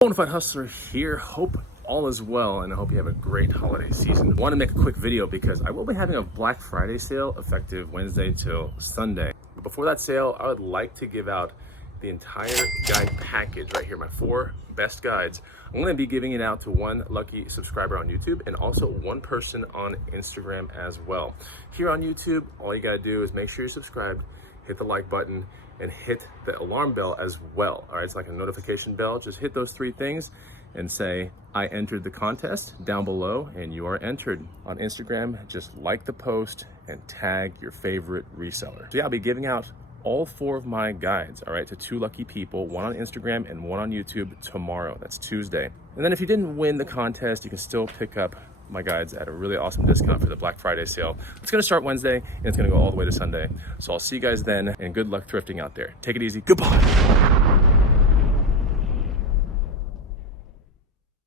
Bonafide Hustler here. Hope all is well, and I hope you have a great holiday season. I want to make a quick video because I will be having a Black Friday sale effective Wednesday till Sunday. But before that sale, I would like to give out the entire guide package right here, my 4 best guides. I'm going to be giving it out to one lucky subscriber on YouTube and also one person on Instagram as well. Here on YouTube, all you got to do is make sure you're subscribed, hit the like button, and hit the alarm bell as well. All right, it's like a notification bell. Just hit those 3 things and say, I entered the contest down below, and you are entered. On Instagram, just like the post and tag your favorite reseller. So yeah, I'll be giving out all 4 of my guides, all right, to 2 lucky people, one on Instagram and one on YouTube tomorrow. That's Tuesday. And then if you didn't win the contest, you can still pick up my guides at a really awesome discount for the Black Friday sale. It's gonna start Wednesday and it's gonna go all the way to Sunday. So I'll see you guys then, and good luck thrifting out there. Take it easy. Goodbye.